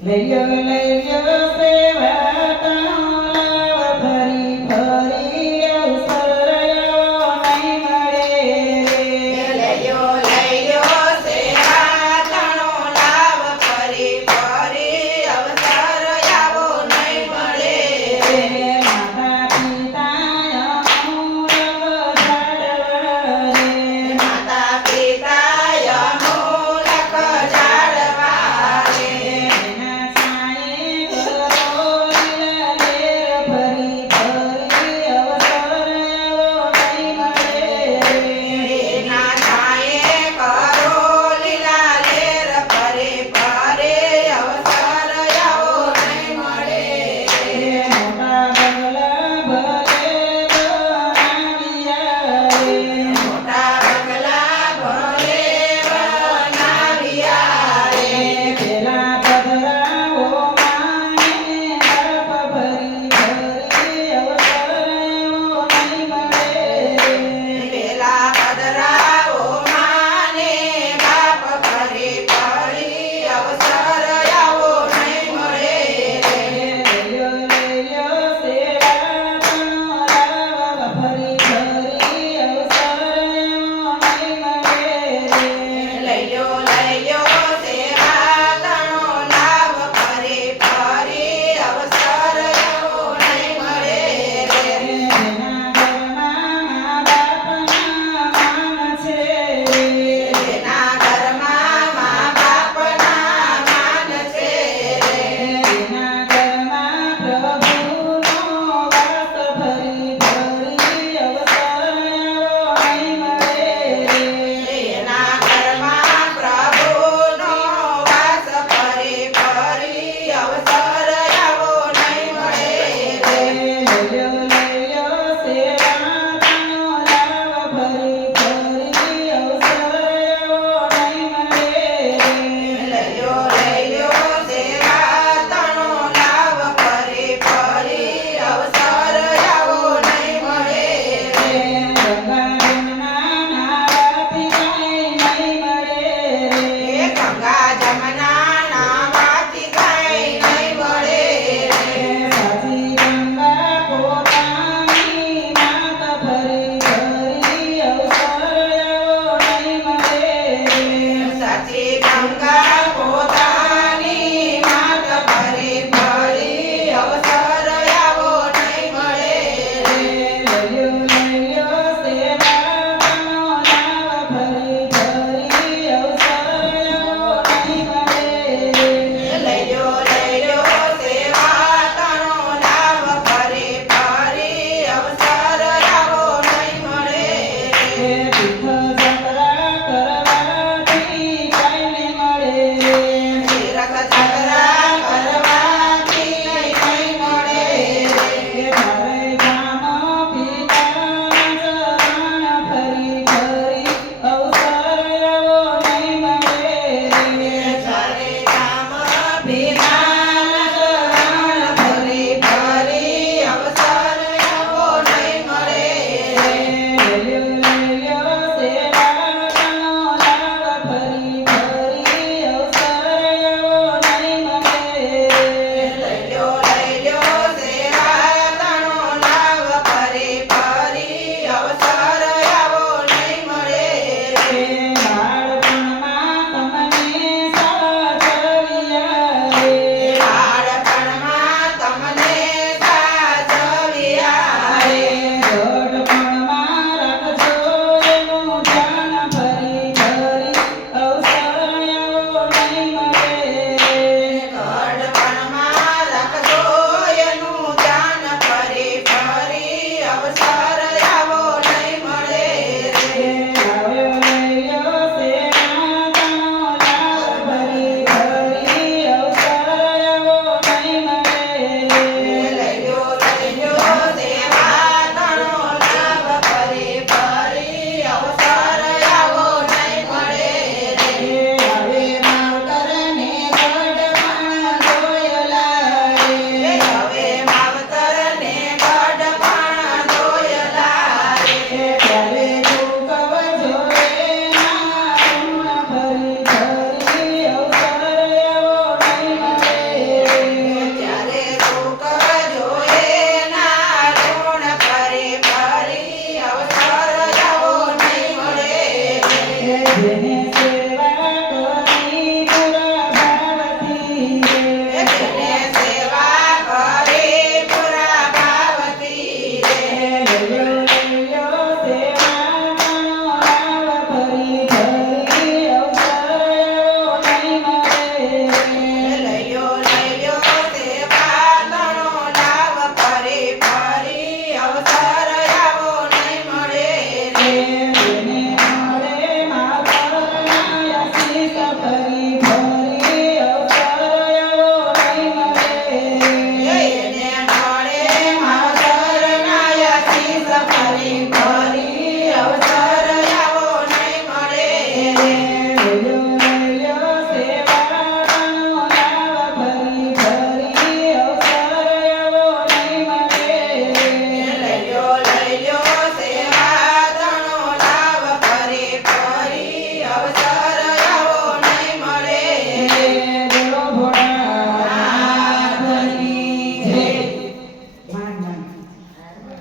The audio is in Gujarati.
લઈ લ્યો સેવા તણો લાવ ફરી ફરી અવસર આવો નહીં મળે રે લઈ લ્યો સેવા તણો લાવ ફરી ફરી અવસર આવો નહીં મળે રે માતા પિતા અમૂલક ઝાડવા રે માતા પિતા અમૂલક ઝાડવા રે એના છાંયે કરો લીલા લેર ફરી ફરી અવસર આવો નહીં મળે રે એના છાંયે કરો લીલા લેર ફરી ફરી અવસર આવો નહીં મળે મોટા બંગલા ભલે બનાવ્યા રે મોટા બંગલા ભલે બનાવ્યા રે પેલા પધરાઓ માને બાપ ભરી ભરી અવસર આવો નહીં મળે પેલા પધરાઓ માને બાપ ફરી ફરી અવસર આવો નહીં મળે લ્યો સેવા તણો લાવ ફરી ફરી અવસર આવો નહીં મળે લઈ લ્યો સેવા તણો લાવ ફરી ફરી અવસર આવો નહીં મળે જેના ઘરમાં મા બાપના માન છે જેના ઘરમાં મા બાપના માન છે જેના ઘરમાં પ્રભુનો વાસ ફરી ફરી અવસર આવો નહીં મળે એના ઘરમાં પ્રભુનો વાસ ફરી ફરી અવસર આવો નહીં મળે લ્યો સેવા તણો લાવ ફરી ફરી અવસર આવો નહીં મળે લઈ લ્યો સેવા તણો લાવ ફરી ફરી અવસર આવો નહીં મળે ગંગા જમના નાવાથી કાંઈ નહીં મળે એ ગંગા જમના નાવાથી કાંઈ નહીં મળે સાચી ગંગા પોતાની માત ફરી ફરી અવસર આવો નહીં મળે સાચી ગંગા